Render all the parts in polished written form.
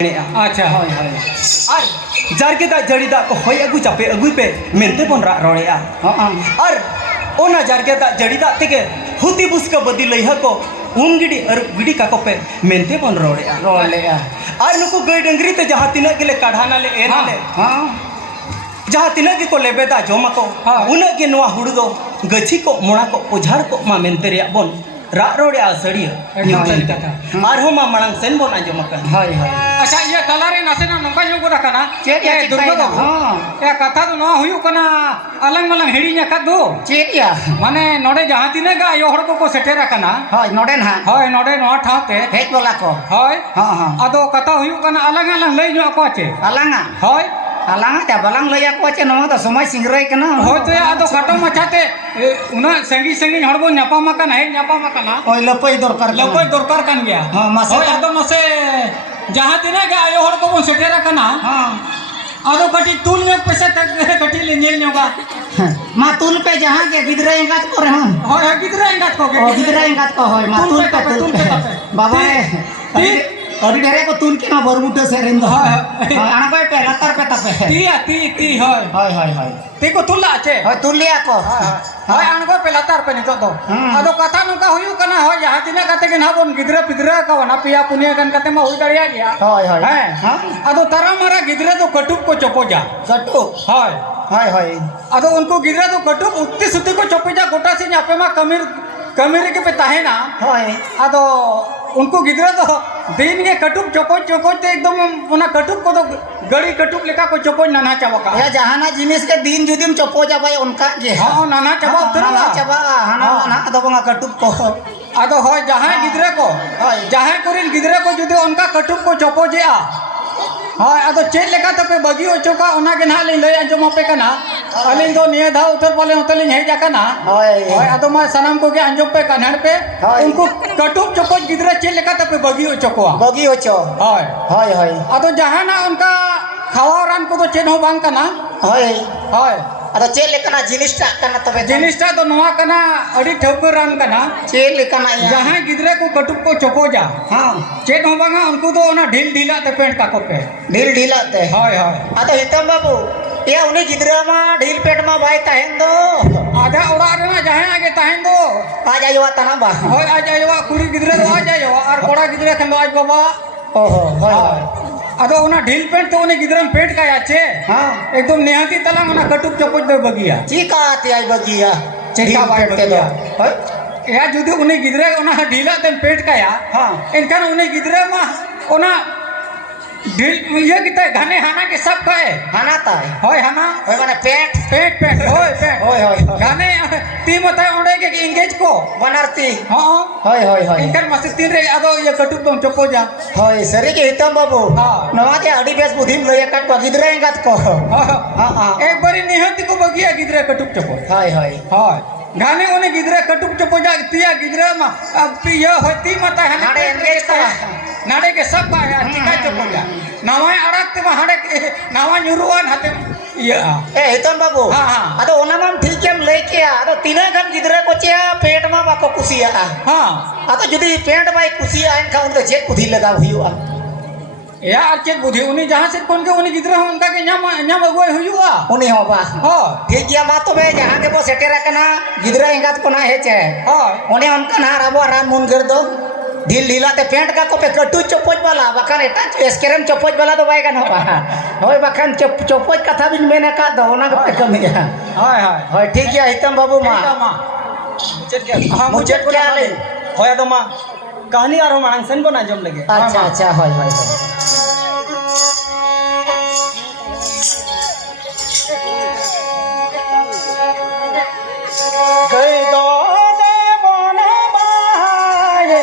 अच्छा हय हय और जारके दा जड़ी दा को होय अगु चापे अगुई पे मेनते बन रा रोड़ेया और ओना जारके दा जड़ी दा तेगे हुती बुसका बदी लइहा को उम गिडी और गिडी काको पे मेनते बन रोड़ेया और नुकु गई डंगरी ते जहां तिना गेले काढ़ाना ले एना ले जहां तिना के को लेबेदा जोमा को उना के नवा हुड़ दो गछि को मोड़ा को उझाड़ को मा मेनते रे बन रा रोड़ेया सड़िया न्यूटन कथा और हम मांग सेन बन आजम कन हाय हाय अच्छा ये तलारे नासेना नंका जो गोदा कना चेक या दुर्गा बाबू हां या कथा तो न हुयु कना अलंग मलंग हेड़ी nya कदो चेक या माने नोडे जहां तिना गा यो हड़ को सेटेरा कना हाय नोडे ना हाय नोडे नो ठाते हेज वाला को हाय हां हां अदो कथा हुयु कना अलंग अलंग लई जो को चे अलंगा हाय अलंगा त्या बलंग लया को चे नो तो समय सिंगरई कना होय तो अदो कटो मचाते उना संगी संगी हड़बो न्यापामा कना हे न्यापामा कना ओय लपई दरकार कान गया हां मासे होय अदो मसे जहां तिना गा यो हड़ को सेटेरा कना हां अदो कटी तुल ने पैसा तक कटी ले नेल न्योगा मा तुल पे जहां के गिदरा इंगात को रहन होय गिदरा इंगात को ओ गिदरा इंगात को होय मा तुल पे बाबा रे अभी डेरे को तुल के ना बरमुटे से रेंदो आना कोई पे लतर पे तपे ती होय हाय ती को तुल्ला आचे हाय तुल लिया को हाय आना को पे लतर पे नितो दो अदो कथा नुका हुयु कना होय जहां तिना कते के ना बोन गिदरा पिदरा का वना पिया पुनिया कन कते मा हुई दड़िया गया हाय हां अदो तारा मारा गिदरा तो कटुप को चपो जा कटुप हाय अदो उनको गिदरा तो कटुप उक्ति सुती को चपे जा गोटा से न्यापे मा कमीर के पे ताहे ना हाय अदो उनको गिदरा तो दिन के कटुप चोको ते एकदम उना कटुप को तो गड़ी कटुप लेका को चोको नाना चाबा का या जहाना जिनिस के दिन जुदिम चोपो जाबाय उनका जे हां नाना चाबा उतर ना चाबा हाना ना अदो बंगा कटुप को अदो होय जहां गिदरा को जहां कोरिन गिदरा को जुदी उनका कटुप को चोपो जे आ हां अदो चेल लेका तपे बगी ओचोका ओना के ना ले लय अंजम पे कना अलिन दो निये धा उतर पाले उतलिन हे जा कना हाय अदो मा सनम को के अंजम पे कन्हड़ पे उनको कटुप चोको गिदरा चेल लेका तपे बगी ओचोको बगी ओचो हाय अदो जहां ना उनका खावा रान को तो चेन हो बांग कना हाय अदो चेल लेकना जिनिसटा कना तबे जिनिसटा तो नोवा कना अडी ठौकर रान कना चेल लेकना या जहां गिदरा को कटुप को चोपो जा हां चेन हो बांगा उनको तो ना ढील ढीला ते पेंट का को पे ढील ढीला ते हाय अदो हितम बाबू या उनी गिदरा मा ढील पेट मा बाय ताहेन दो आधा उड़ा रेना जहां आगे ताहेन दो आ जायो तना बा होय आ जायो कुड़ी गिदरा तो आ जायो और कोड़ा गिदरा खन आज बाबा ओहो हाय अदो उना ढील पेंट तो उनी गिदरम पेंट का याचे हां एकदम नेहाती तलांग उना कटुप चोपो दे बगिया चीका आती आई बगिया चीका बाय बगिया या जुदी उनी गिदरा उना ढीला ते पेंट का या हां इनखान उनी गिदरा मा उना ढील ये किता घने हाना के सब कहे हाना ता होय हाना होय माने पेट होय घने ती मते ओंडे के इंगेज को बनरती हां होय इनखान मस्त तीन रे अदो ये कटुप तुम चोपो जा होय सरी के हितम बाबू नवा के अडी बेस बुधिम लय काट को गिदरा इंगात को हां एक बारी निहती को बगिया गिदरा कटुप चोपो हाय घाने उन्हें गिदरा कटुप चोपो जा तिया गिदरा मा अब पिया होती मता है नाडे एंगेज का नाडे के सब का यार टिका चोपो जा नवा अड़क ते हाडे नवा न्यूरुआन हाते ये ए हितम बाबू हां अदो ओना माम ठीक एम लय के अदो तीना गम गिदरा को चिया पेट मा बाको कुसिया हां अदो जुदी पेट बाय कुसिया इन का उन जे कुधी लगा हुआ या आचे बुद्धि उनी जहां से कोन के उनी गिदरा उनका के न्याम अगुय हुआ उनी हो बा हो ठीक गया मा तो बे जहां के बो सेटेरा कना गिदरा इंगात को ना हे चे हो उनी उनका ना राबो राम मुन कर दो ढील ढीला ते पेंट का को पे कटु चोपोज वाला बखान एटा एस्केरम चोपोज वाला तो बाय गन हो होय बखान चोपोज कथा बिन मेना का दो ना के कमी हाय ठीक गया हितम बाबू मा मुचट क्या ले होया तो मा कहानी आरो मांग सन बना जम लगे अच्छा हाय गई दो दे बन बाए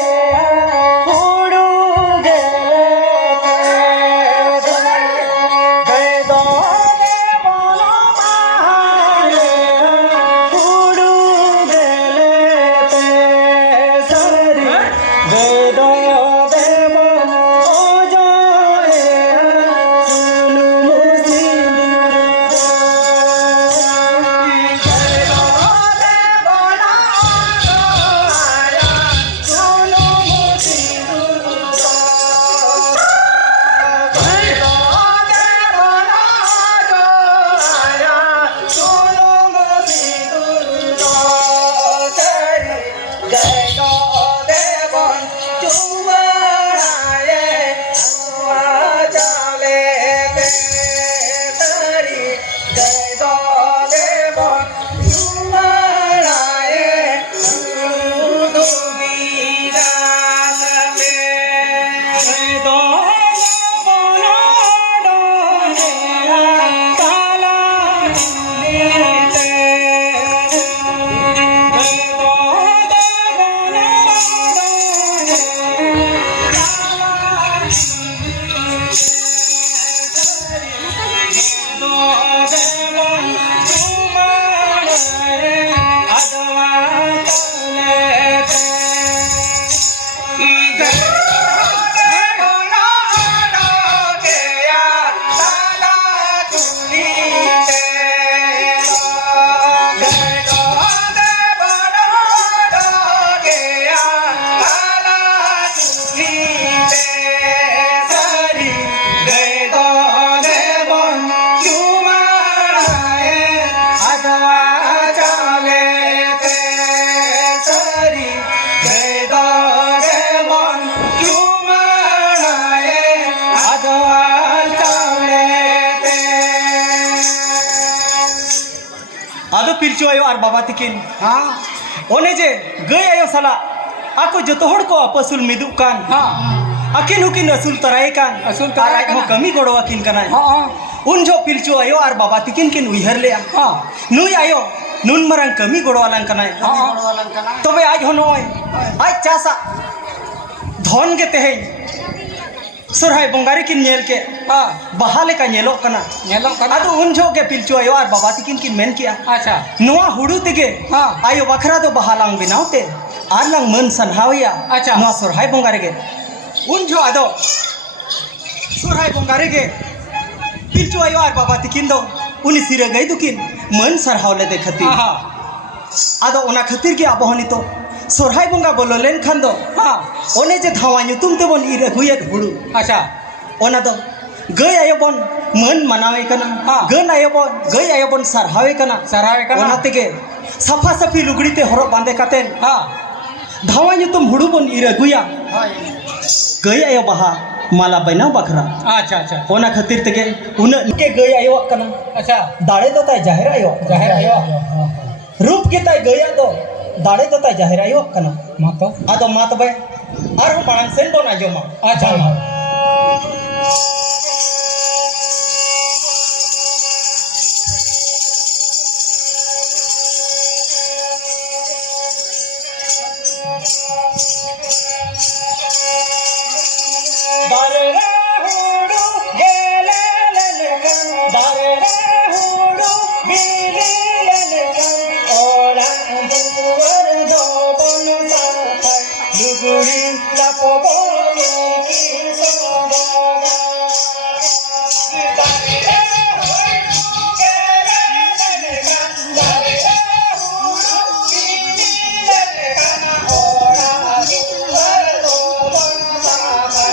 उड़ू गेले गई दो दे बन बाए उड़ू गेले सरी गई दो दे बन ओ जो पिलचु आयो और बाबा तिकिन हाँ ओने जे गई आयो साला आको जतो हड़ को अपसुल मिदुक कान हाँ अकिन हुकिन असूल तराय कान असूल तराय और काना। कमी गोड़ो अकिन कनाय हाँ उन जो पिलचु आयो और बाबा तिकिन किन उइहर ले हाँ नुई आयो नुन मरंग कमी गोड़ो आलन कनाय तबे आज होनोय आज चासा धन के तेहें सुरहाय बंगारी किन नेल के हाँ बहाले का नेलो कना नेलो कना अदो उन जो के पिलचु आयो और बाबा तिकिन किन मेन किया अच्छा नुआ हुडू तेगे हाँ। आयो बखरा दो बहालांग बिनावते आर लंग मन सनहाविया अच्छा। नुआ सुरहाय बंगारी के उन जो आदो सुरहाय बंगारी के पिलचु आयो और बाबा तिकिन दो उनी सिरे गई दुकिन मन सरहावले दे खती हाँ आदो उना खतिर के आबोहनी तो सोरहाय बंगा बोलो लेन खान दो हाँ ओने जे धावा ᱧᱩᱛᱩᱢ तेबन इरे गुयत हुडू अच्छा ओना दो गई आयो बन मन मनावे कना हाँ। गई आयो बन सरहावे कना सरावे कना ओना तेगे सफा सफी लुगड़ी ते हरो बांधे कातेन हाँ धावा ᱧᱩᱛᱩᱢ हुडू बन इरे गुया गई आयो बहा माला बनाव बखरा अच्छा अच्छा ओना खतिर तेगे उन के गई आयो कना अच्छा दाड़े दो ताय जाहिर आयो रूप के ताय गया दो दाड़े दो ताय जाहिर आयो कना मातो आदो मा तबे आर मांग सेन बन आजोमा अच्छा दारे हुडू गेले लनकन दारे हुडू बिली लनकन ओला दुवर दो बन साथाय लुगुड़ी लापो बोलो की सोबोगा दारे हुडू गेले लनकन दारे हुडू बिली लनकन ओला दुवर दो बन साथाय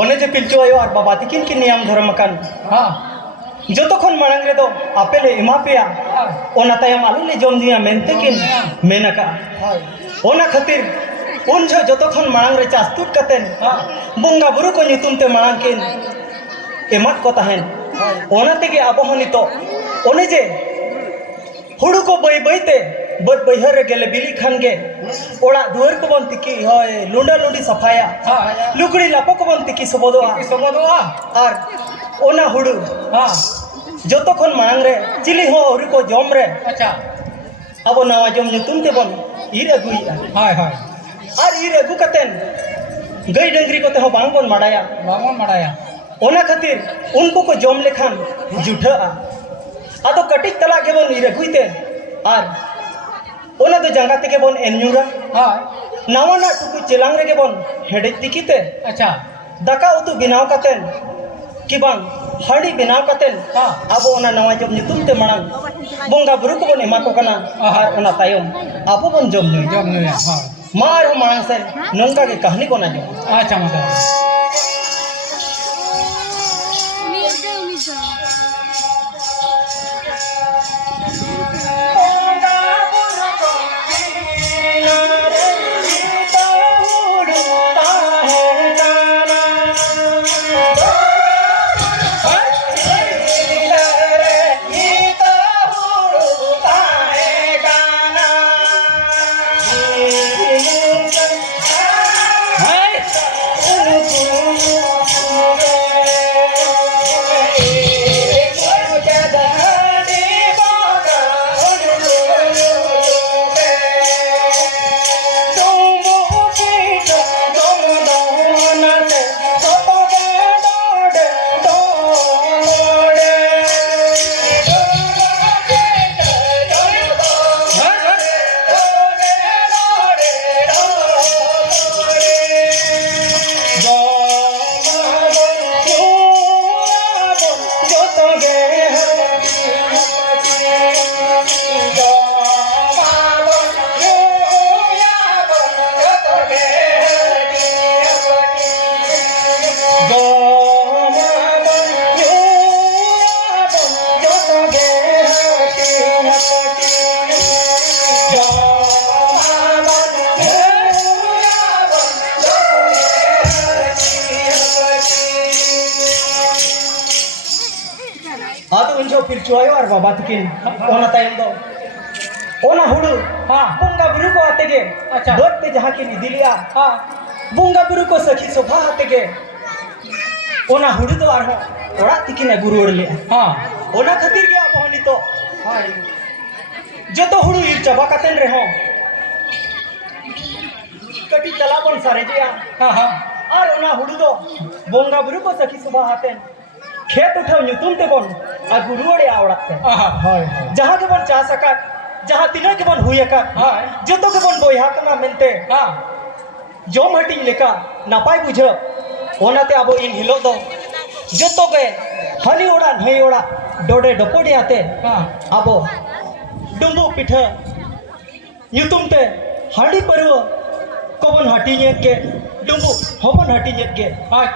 ओने जे पिलचु आयो और बाबा तिकिन की नियम धर्म कान हाँ जो तो खन मांग रे दो आपेले इमा पेया ओना तायम आलू ले जोम दिया मेनते किन मेनका ओना खातिर उन जो तो खन मांग रे चास्तुट कतेन बंगा बुरु को ᱧᱩᱛᱩᱢ ते मांग किन एमात को तहन ओना तेगे आबो हनी तो ओने जे हुडू को बई बईते बद बैहर रे गेले बिली खान गे ओड़ा दुआर को बन तिकी होय लुंडा लुंडी सफाया लुकड़ी लापो को बन तिकी सबोदोआ और ओना हुडू हाँ जो तो खन मांग रे चिली हो औरी को जम रे अच्छा अब नवा जम ᱧᱩᱛᱩᱢ ते बन इर अगुइया हाय हाय और इर अगु कतेन गई डंगरी को ते हो बांग बन माडाया बामन मड़ाया ओना खातिर उनको को जम लेखान जुठा आदो कटिक तला के बन इर अगुइते और ओना दो जंगा ते के बन एन्यूरा हाँ नवा ना टुकु चेलांग रे के बन हेडे तिकीते अच्छा दाका उतु बिनाव कतेन कि बांग हाड़ी बिनाव कतेन हाँ अब ओना नवा जम ᱧᱩᱛᱩᱢ ते मांग बंगा बुरु को बन एमा को कना और ओना तायम अब बन जम नुई जम नुया हाँ मार हो मांग से नंगा के कहानी को ना जो अच्छा मतलब उन जो पिलचु आयो और बाबा तकिन ओना तायम दो ओना हुडू हाँ बुंगा बुरु को आते के अच्छा। बर्ते जहाँ की निधि लिया हाँ बुंगा बुरु को सखी सोफा आते के ओना हुडू तो आर हो ओड़ा तकिन गुरु ओड़ लिया हाँ ओना खातिर के अब होनी तो हाँ जो तो हुडू ir चाबा कातेन रे हो कटी चला बन सारे जिया हाँ हाँ और ओना हुडू दो बोंगा बुरु को सखी सोफा आते खेत उठाओ ᱧᱩᱛᱩᱢ ᱛᱮ ᱵᱚᱱ ᱟᱹᱜᱩ ᱨᱩᱣᱟᱹᱲᱮᱜᱼᱟ ᱚᱲᱟᱜ ᱛᱮ ᱦᱳᱭ ᱡᱟᱦᱟᱸ ᱜᱮᱵᱚᱱ ᱪᱟᱥ ᱟᱠᱟᱫ ᱡᱟᱦᱟᱸ ᱛᱤᱱᱟᱹᱜ ᱜᱮᱵᱚᱱ ᱦᱩᱭ ᱟᱠᱟᱫ ᱦᱳᱭ ᱡᱚᱛᱚ ᱜᱮᱵᱚᱱ ᱵᱚᱭᱦᱟ ᱠᱟᱱᱟ ᱢᱮᱱᱛᱮ हाँ ᱡᱚᱢ ᱦᱟᱹᱴᱤᱧ ᱞᱮᱠᱟ ᱱᱟᱯᱟᱭ ᱵᱩᱡᱷᱟᱹᱜ ᱚᱱᱟᱛᱮ ᱟᱵᱚ ᱤᱱ ᱦᱤᱞᱳᱜ ᱫᱚ ᱡᱚᱛᱚ ᱜᱮ ᱦᱟᱹᱱᱤ ᱚᱲᱟᱜ ᱱᱟᱹᱭ ᱚᱲᱟᱜ ᱰᱚᱰᱮ ᱰᱚᱯᱚᱰᱮ ᱟᱛᱮ हाँ ᱟᱵᱚ ᱰᱩᱸᱵᱩᱜ ᱯᱤᱴᱷᱟᱹ ᱧᱩᱛᱩᱢ ᱛᱮ ᱦᱟᱺᱰᱤ ᱯᱟᱹᱨᱣᱟᱹ ᱠᱚᱵᱚᱱ ᱦᱟᱹᱴᱤᱧᱮᱫ ᱜᱮ ᱰᱩᱸᱵᱩᱜ ᱦᱚᱸᱵᱚᱱ ᱦᱟᱹᱴᱤᱧᱮᱫ ᱜᱮ हाँ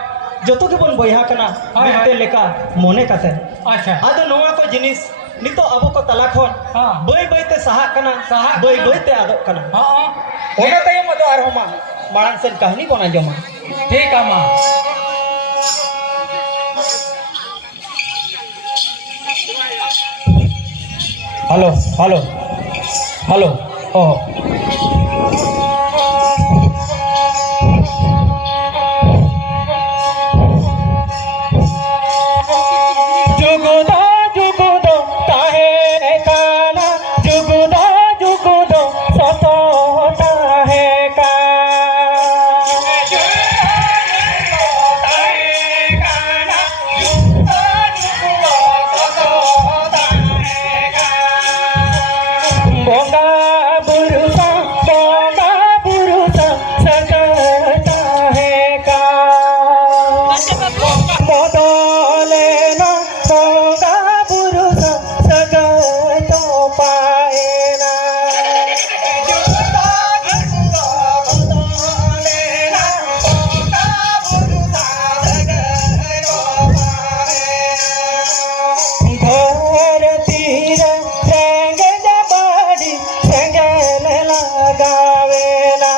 ᱡᱚᱛᱚ ᱜᱮᱵᱚᱱ ᱵᱚᱭᱦᱟ ᱠᱟᱱᱟ ᱦᱳᱭ, ᱢᱤᱫᱴᱮᱱ ᱦᱳᱭ। ᱞᱮᱠᱟ ᱢᱚᱱᱮ ᱠᱟᱛᱮ अच्छा ᱟᱫᱚ ᱱᱚᱣᱟ ᱠᱚ ᱡᱤᱱᱤᱥ ᱱᱤᱛᱚᱜ ᱟᱵᱚ ᱠᱚ ᱛᱟᱞᱟ ᱠᱷᱚᱱ हाँ ᱵᱟᱹᱭ ᱵᱟᱹᱭᱛᱮ ᱥᱟᱦᱟᱜ ᱠᱟᱱᱟ ᱥᱟᱦᱟᱜ ᱵᱟᱹᱭ ᱠᱟᱱᱟ। ᱵᱟᱹᱭᱛᱮ ᱟᱫᱚᱜ ᱠᱟᱱᱟ हाँ ᱚᱱᱟ ᱛᱟᱭᱚᱢ ᱟᱫᱚ ᱟᱨᱦᱚᱸ ᱢᱟ ᱢᱟᱲᱟᱝ ᱥᱮᱫ ᱠᱟᱹᱦᱱᱤ ᱵᱚᱱ ᱟᱸᱡᱚᱢᱟ ठीक है माँ हेलो हेलो हेलो ओह जुगुदा जुगुदा ताहे काना जुगुदा जुगुदा सतो ताहे का बोंगा बुरुसा सकता है का बदले ना बोंगा बुरुसा सकतो पाए ना धरती रे सेंगल बाड़ी सेंगल लगावेला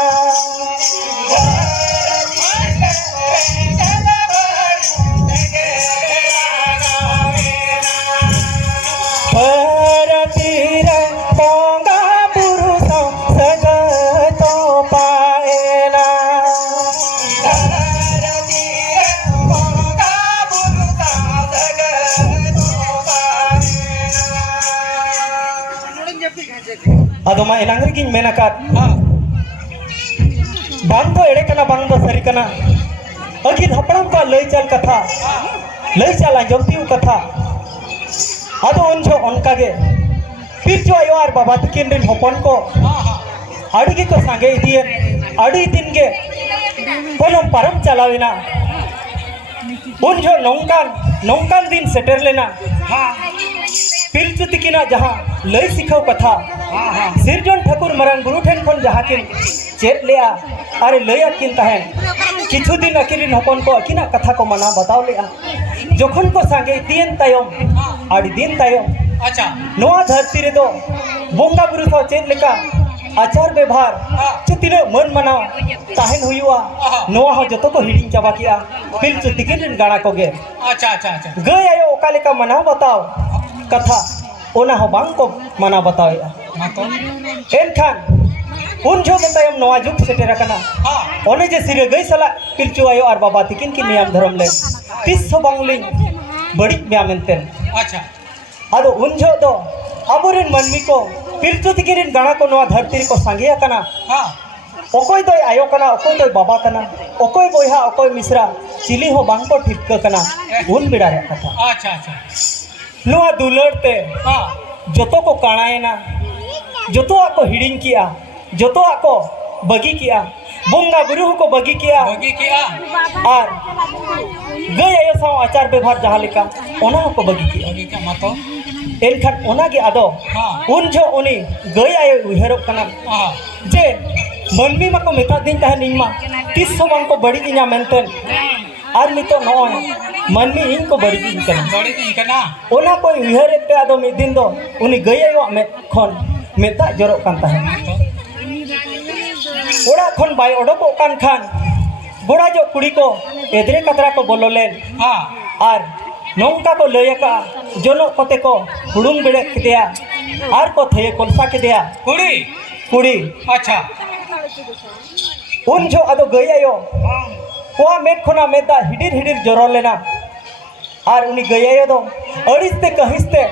धरती रे बोंगा पुरुषो सगतो पाएला अदो मा एलांग रेगिन मेन आकाद हाँ बांग दो एड़े कना बांग दो सरी कना अगिन हपड़म का लई चल कथा लई चल आंजमती कथा अदो उनजो उनका गे पिरचो आयो आर बाबा तकिन रिन हपन को हाँ हाँ आड़ी गे को सांगे इदियन आड़ी दिन गे कोलम परम चलावेना उनजो नौकान दिन सेटर लेना हाँ पिलचु तकिना जहाँ लई सिखाव कथा हाँ हाँ सिरजन ठाकुर मरान गुरु ठेन खन जहाँ किन चेत लिया अरे लया किन तहन किछु दिन अकिरिन हपन को अकिना कथा को मना बताव लिया जोखन को सांगे तीन तायम आड़ी दिन तायम अच्छा नोआ धरती रे दो बोंगा बुरु साव चेत लेका आचार व्यवहार चे तिना मन मनाव ताहन हुयुआ नोआ हो जतो को हिडिंग चाबा किया पिलचु तकिन रिन गाना को गे अच्छा अच्छा अच्छा गय आयो ओका लेका मनाव बताव कथा ओना हो बांग को मना बतावेया हाँ तो एनखान उन जो बतायम नवा जुग सेटेर कना हाँ ओने जे सिरे गई सला पिलचु आयो और बाबा तकिन की नियम धर्म ले तिस सो बांगलिंग बड़ी म्यामेंतेन अच्छा आदो उन जो दो अबोरेन मनमी को पिलचु तकिन गाना को नवा धरती को सांगिया कना हाँ ओकोय दोय आयो कना ओकोय दोय बाबा कना ओकोय बोयहा ओकोय मिश्रा चिली हो बांग को ठीक कना उन बिड़ा रे कथा अच्छा अच्छा नवा दुलड़ते हाँ जोतो को काणायना जोतो आको हिडिंग किया जोतो आको बगी किया बोंगा बुरु को बगी किया बगी किया और गय आयो साव आचार व्यवहार जहाँ लेका ओना को बगी किया बगी क्या मातो एनखान ओना गे आदो हाँ उन जो उनी गय आयो उहेरो कना हाँ जे मनमी माको मेता दिन तहन इमा तिस सो बांग को बड़ी दिना मेंटेन और नितो नोय मनमी इन को बड़ी दिन कना बड़ी दिन करना ओना को उहेरे ते आदो मिद दिन दो उनी गय आयो में खन मेता जरो कान तहन ओड़ा खन बाय ओडोको कान खान गोड़ा जो कुड़ी को एदरे कतरा को बोलो लेन हाँ और नौका को लय का जोनो कोते को हुड़ुंग बेड़े किया आर को थे कोलसा किया कुड़ी कुड़ी अच्छा उन जो अदो गई आयो कोआ मेट खोना मेदा हिडिर हिडिर जोरो लेना और उनी गई आयो दो अड़िसते कहिसते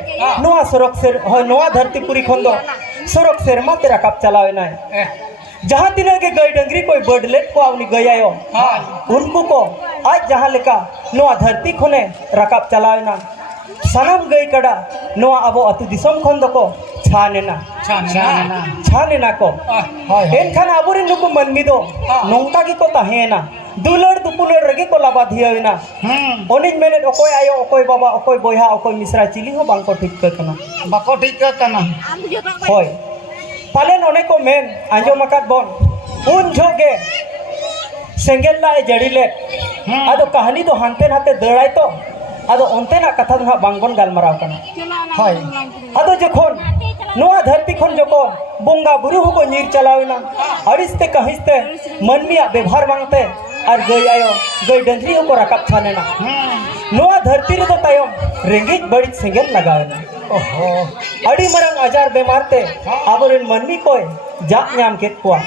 नोआ सरक सेर हो नोआ धरती पूरी खन दो सरक सेरमा ते रकाब चलावे ना जहाँ तिना के गई डंगरी कोई बडलेट को उनी गई आयो उनको को आज जहाँ लेका नोआ धरती खोने रकाब चलावे ना सनम गई कड़ा नोआ अबो अतु दिसम खन दो को छाने ना छाने ना को एनखान आबोरे नुकु मनमी दो नोंका की को ताहेना दुलड़ दुपुलड़ रगे को लाबा धियावेना ओनिज मेने ओकोय आयो ओकोय बाबा ओकोय बोया ओकोय मिश्रा चिली हो बांको ठीक कना बाको ठीक कना होय पालेन ओने को मेन आंजो मकात बोन उन जोगे सेंगेल ला जड़ी ले आदो कहानी दो हानते नाते दड़ाय तो आदो ओनते ना कथा ना बांगबन गालमाराव कना होय आदो जखोन नोआ धरती खन जोको बोंगा बुरु हो को नीर चलावेना अड़िसते कहिसते मनमिया व्यवहार बांगते और गई आयो गई डंगरी हो को रकाब छानेना नोआ धरती रे तो तायम रेंगेज बड़ी सेंगेल लगावेना ओहो अड़ी मरंग आजार बेमारते आबोरेन मनमी कोय जाप नाम केत कोआ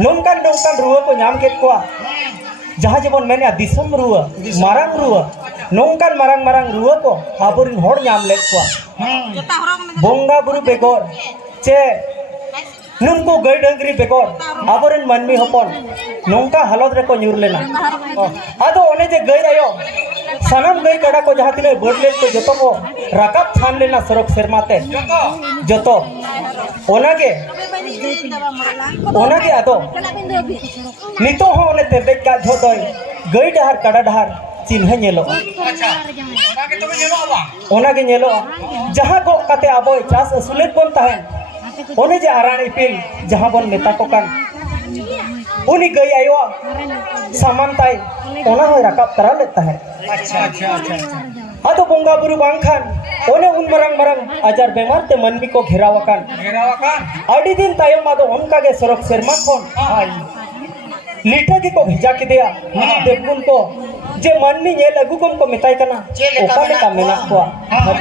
नोंकान नोंकान रुआ को नाम केत कोआ जहाँ जेबन मेने दिसम रुआ मारंग रुआ नोंकान मारंग मारंग रुआ को आबोरेन होड़ नाम लेत कोआ बोंगा बुरु बेगोर चे नुनको गई डंगरी बेगोर आबोरेन मनमी होपन नोंका हालत रे को न्यूर लेना आदो ओने जे गई आयो सनम गई कड़ा को जहाँ तिने बडले को जतो को रकाब छान लेना सरक सेरमाते जतो ओनागे आदो नितो हो ओने तेबे का झोदय गई डहार कड़ा डहार चिन्ह नेलो अच्छा ओनागे तो नेलो बा ओनागे नेलो जहाँ को कते आबो चास असुलेत बन ताहेन ओने जे आरान इपिल जहाँ बन मेता को कान उनी गई आयो सामान ताई ओना होय रकाब तरा लेता है अच्छा आदो बोंगा बुरु बांखान ओने उन मरंग मरंग आजार बेमार ते मनमी को घेरावकान अड़ी दिन तायम आदो उनका गे सरक सेरमा कोन लीटा की को भेजा के दिया देवगुन को जे मनमी नेल अगुगम को मिताई कना ओका ले का मेना को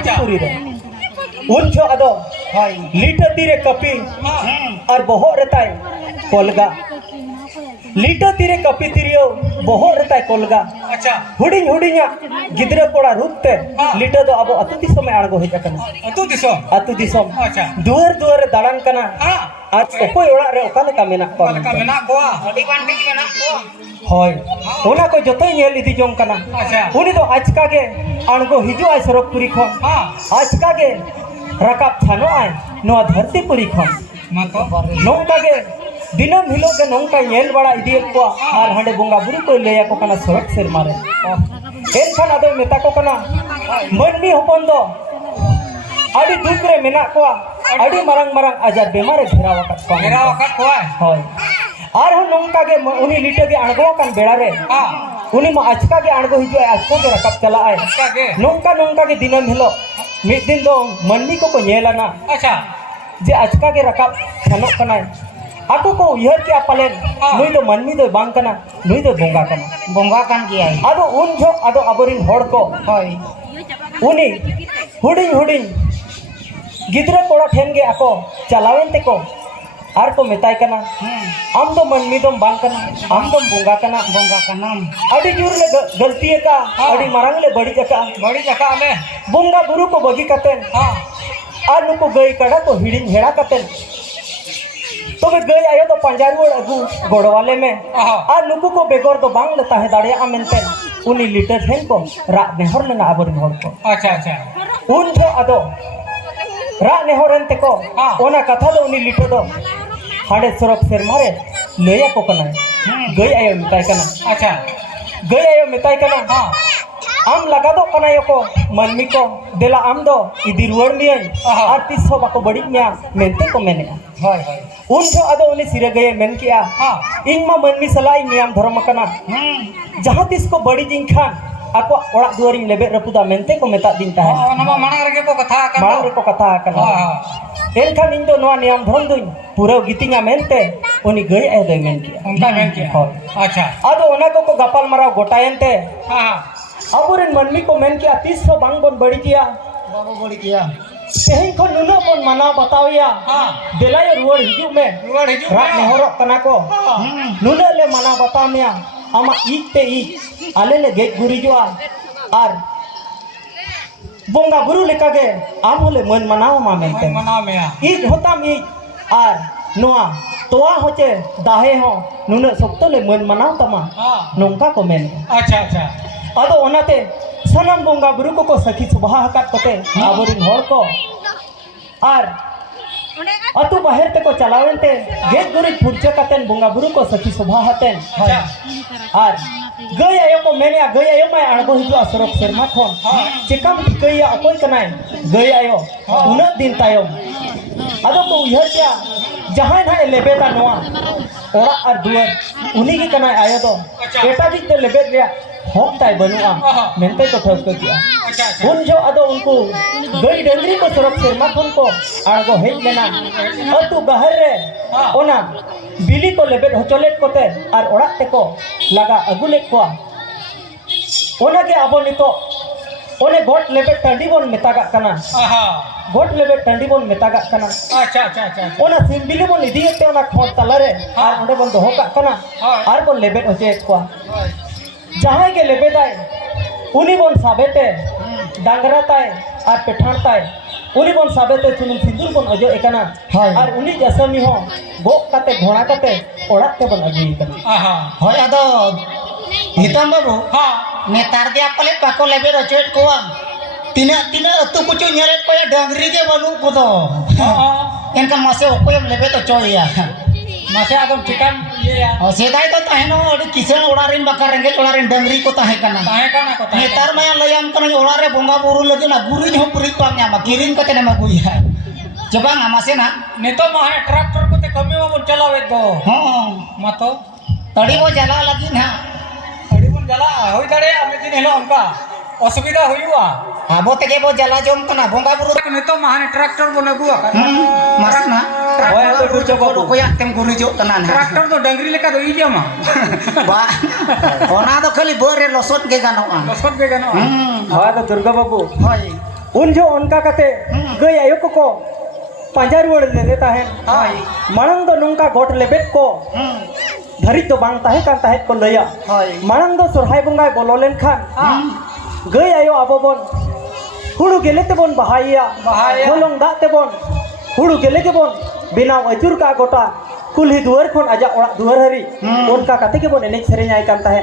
पूरी रे उन जो आदो लीटा तीरे कपी और बहो रेताय कोलगा लीटा तीरे कपी तिरियो बहो रेताय कोलगा अच्छा हुडिंग हुडिंगा गिद्रे कोड़ा रूपते लीटा दो अबो अतु दिसम में आड़गो हेजा कना अतु दिसम अच्छा दुआर दुआर दाड़ान कना आज ओकोय ओड़ा रे ओका लेका मेना को अड़ी बांटी मेना को होय ओना को जतोय नेल इदि जोंग कना उनी दो आजका गे आड़गो हिजु आय सरकपुरी खन आजका गे रकाब छानो आय नोआ धरती पुरी खन नोंका गे दिनम हिलो के नोंका नेल बड़ा इदि को आर हांडे बोंगा बुरु को लेया को कना सरक सेर मारे एनखान आदो मेता को कना मनमी होपन दो अड़ी दुख रे मेना को अड़ी मरंग मरंग आजार बेमारे घेरावका को होय आर हो नोंका गे उनी लीटे गे अणगो कान बेड़ा रे उनी मा आजका गे अणगो हिजो आजको गे रकाब चला आय नोंका गे दिनम हिलो मिद दिन दो मनमी को नेलाना अच्छा जे आजका गे रकाब छानो कनाय आको को उहर के पालेन नुई दो मनमी दो बांग कना नुई दो बोंगा कान गया आदो उन जो आदो अबोरिन होड़ को होय उनी हुडिंग हुडिंग गिद्रा कोड़ा ठेन गे आको चलावेन ते को आर को मेताय कना आम दो मनमी दो बांग कना आम दो बोंगा कना अड़ी जोर ले गलती का अड़ी मारंग ले बड़ी जका ले बोंगा बुरु को बगी कतेन आर नुको गई कड़ा को हिडिंग हेड़ा कतेन तो वे गई आयो तो पंजारू अगु गोड़वाले में आर नुकु को बेगोर तो बांग लेता है दाड़िया मेनते उनी लीटर ठेन को रात नेहर लेना आबोरिन होड़ को अच्छा उन जो आदो रात नेहरन ते को ओना कथा दो उनी लीटर दो हाडे सरक सेर मारे लेया को कना गई आयो मिताई कना अच्छा गई आयो मिताई कना आम लगा दो कना यो को मनमी को देला आम दो इदी रुवर मियन आर तीस हो बाको बड़ी मिया मेनते को मेने होय उन जो आदो उनी सिरे गए मेन किया इन मा मनमी सलाई नियम धर्म कना जहाँ तीस को बड़ी जिन Khan ako orak duaring lebe reputa mente ko meta din tahe nama manang rege ko katha kan manang rege ko katha kan enkhan indo noa niam dhon duin pura gitinya mente uni gei doy men kiya unta men kiya acha ado ona ko gapal marau gotayen te aburen manmi ko men kia tis ho bang bon badi kia बाबू बड़ी किया tehin ko nuno bon mana batawiya delay ruar hiju me Luar hijau. rak nehorok kana ko nuno le mana batamya ama ik te ik ale le gej gurijua ar bonga buru lekage am hole mon manaw ma mente Mana mea. ik hotam ik ar noa toa hoche dahe ho nuno sokto le mon manaw tama nongka ko men Acha acha. ado onate sanam bonga buru ko sakhi subha hakat kote aburin hor ko ar atu bahir te ko chalawente gej gurit purcha katen bonga buru ko sakhi subha haten Acha. ar gay ayo ko mene gay ayo mai arbo hidu asorok serma khon chekam tikaya akoy kanai gay ayo unat din tayom ado ko uyhar kya jahan ha lebeta noa ora ar duar uni ki kanai ayo do eta dik te lebet ria hok tai banua mente ko thok ko kya Acha acha. उन जो अदो उनको गई dungaree को सरक शर्मा खन को आगो हेज लेना अतु बहर रे ओना बिली को लेबेट होचलेट कोते आर ओड़ाक ते को लगा अगुलेट को ओना के आबो नितो ओने गोट लेबेट टंडी बोन मेतागा कना Aha. गोट लेबेट टंडी बोन मेतागा कना Acha acha acha. ओना सिम बिली बोन इदियते ओना खोट तलारे आर ओंडे बोन दोहो का कना आर बोन लेबेट होचेट को जहां के लेबेदाय उनी बोन साबेते डांगरा ताय और पेठान ताय उनी बोन साबेते सुनुम सिंदूर बोन अजो एकना और उनी जसमी हो गोक काते घोड़ा काते ओड़ाक ते बोन अगी एकना Aha. होय आदो हितम बाबू Ha. नेतार दिया पले पाको लेबे रचेट कोआ तिना तिना अतु कुचु nyere ko ya dangri ge balu ko do enkan mase okoyam lebe to choya Masih agam chikan ye ya. sedai to taheno adi kisen orarin bakar rengge orarin dangri ko tahe kana Tahe kana ko tahe. नेतार Maya लयम kana orare bonga buru lagi na guru ho puri ko nya ma kirin ko tene ma guya coba ngamase na Nito mah traktor ko te kami mau chalawet do. ho Mato. tadi bo jala lagi na Adi pun jala. Hoi dare ame din helo onka. Osubida huyua. abo tege bo jala jom kana bonga buru Nito mah traktor bon agu akan. mas na होय तो गुरजो ko ko ya tem guru jo kana na Traktor do dangri leka do iya mah. ba ona do khali bore losot ge ganoa Loskot be gano. होय तो दुर्गा बाबू hoy उन जो उनका कते गई आयो को पंजार वड़ ले देता है hoy मणंग दो नोंका गोट लेबेट को धरी तो बांग ताहे कान ताहे को लया hoy मणंग दो सोरहाय बंगाय बोलो लेन खान गई आयो आबो बोन हुड़ू गेले ते बोन बहाइया बहाइया। होलोंग दा ते बोन हुड़ू गेले के बोन बिनाव अजुर का गोटा कुल्ही दुआर खोन आजा ओड़ा दुआर हरी उनका कते के बोन एनेज सेरेंज आय कान ताहे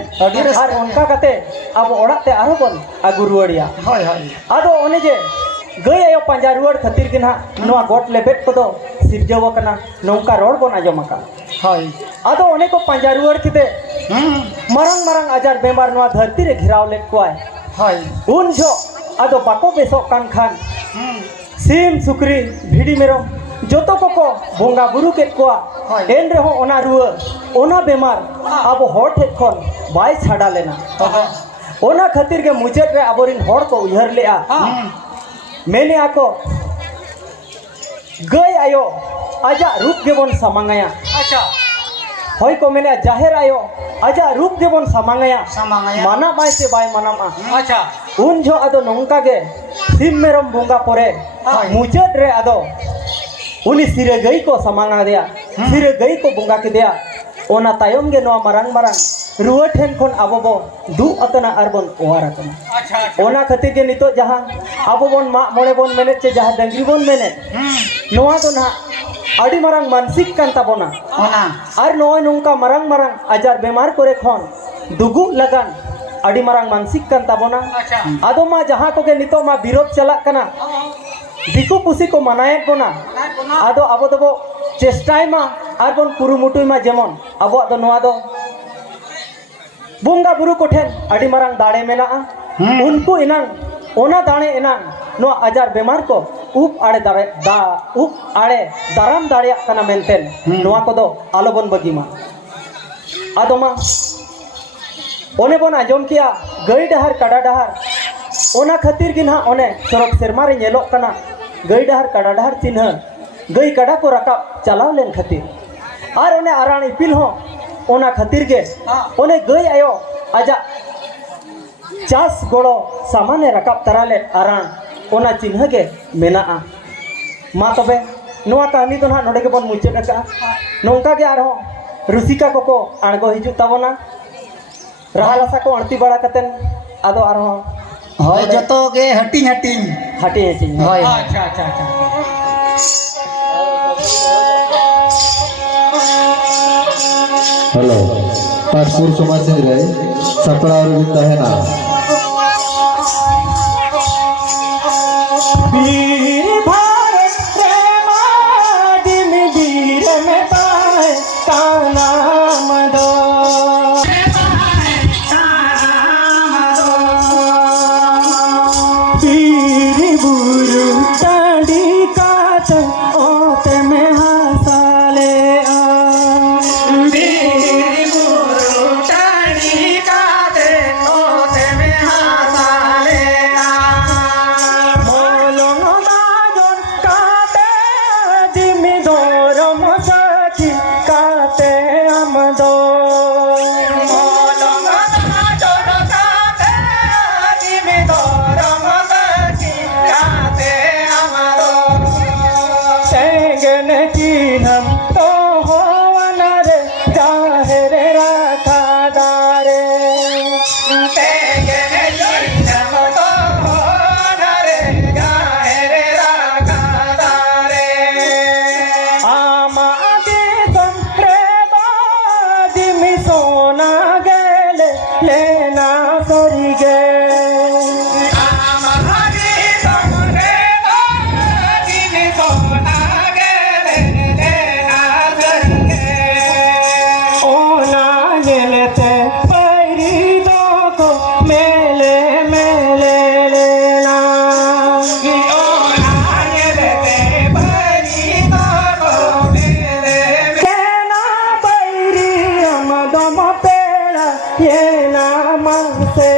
और उनका कते अब ओड़ा ते आरो बोन आगु रुवाड़िया hoy hoy आदो ओने जे गई आयो पंजा रुवाड़ खातिर के ना नोआ गोट लेबेट को दो सिरजव कना नौका रोड बोन आजम का hoy आदो ओने को पंजा रुवाड़ किते मरंग मरंग आजार बेमार नोआ धरती रे घिराव लेट कोय hoy उन जो आदो बाको बेसो कान खान सिम सुकरी भिडी मेरम जोतो को बोंगा बुरु के कोआ एन रे हो ओना रुवा ओना बेमार अब हॉट हेड खोन बाय छाड़ा लेना ओना खातिर के मुजेट रे अबोरिन हॉर को उहर लेआ मैंने आको गई आयो आजा रूप गेबोन सामांगाया Acha. होय को मैंने जाहिर आयो आजा रूप गेबोन सामांगाया samangaya माना बाय से बाय मानामा Acha. उन जो आदो नोंका गे सिम मेरम बोंगा परे मुजेट रे आदो उनी सिरे गई को सामांगा दिया सिरे गई को बोंगा के दिया ओना तायम गे नोआ मरंग मरंग रुवा ठेन खोन आबो बो दु अतना अरबन ओवारा कना Acha. ओना खातिर के नितो जहां आबो बोन मा मोड़े बोन मेने चे जहां डंगरी बोन मेने नोआ तो ना अड़ी मरंग मानसिक कान ताबोना ona और नोय नुंका मरंग मरंग आजार बेमार करे खोन दुगु लगन अड़ी मरंग मानसिक कान ताबोना Acha. आदो मा जहां को के नितो मा विरोध चला कना दिकु पुसी को मनाए बोना आदो आबो दबो चेष्टाय मा आर बोन कुरुमुटुय मा जेमन आबो दो नोआ दो बुंगा बुरु कोठेन अड़ी मरंग दाड़े मेना उनको इनांग ओना दाणे इनांग नो आजार बेमार को उप आड़े दाड़े दा उप आड़े दाराम दाड़े कना मेंटेन नोआ को दो आलोबन बगीमा आदोमा ओने बोन आजम किया गई डहार काडा डहार ओना खातिर कि ना ओने सरक सेरमा रे नेलोक कना गई डहार काडा डहार चिन्ह गई काडा को रकाब चलाव लेन खातिर और ओने आराण इपिल हो ओना खातिर के ओने गई आयो आजा चास गोड़ो सामाने रकाब तराले आरान ओना चिन्ह के मेना मा तबे नोआ कहानी तो ना नोडे के बन मुचाद का नोंका के आरो रुसिका को आड़गो हिजु ताबोना राहलासा को अणती बड़ा कतेन आदो आरो होय जतो गे हटिंग हटिंग हाटी हेची होय अच्छा अच्छा अच्छा हेलो पाटपुर समाज रे सपड़ा अरविंद है ना वीर भारत प्रेम दिन वीर में पाए काना मदो वीर गुरु डांडी काट ओते में हसाले वीर गुरु डांडी काट ओते में हसाले मोलों दाजन काटे जिमी दोरम सखी काटे अमदो मोलों दाजन काटे जिमी दोरम सखी काटे अमदो सेंगन की हम तो होवन रे चाहे रे राखा दारे सेंगन की हम तो होवन रे चाहे रे राखा दारे आमादे संप्रे बाजी में सोना गेले लेना सरी गे आमादे संप्रे बाजी में सोना गेले लेना सरी गे ओना गेलते पैरी दो को मेले मेले लेना ओना गेलते पैरी दो को मेले लेना पैरी हम दम पेड़ा ये नाम से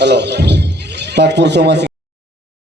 हेलो पाटपुर समाज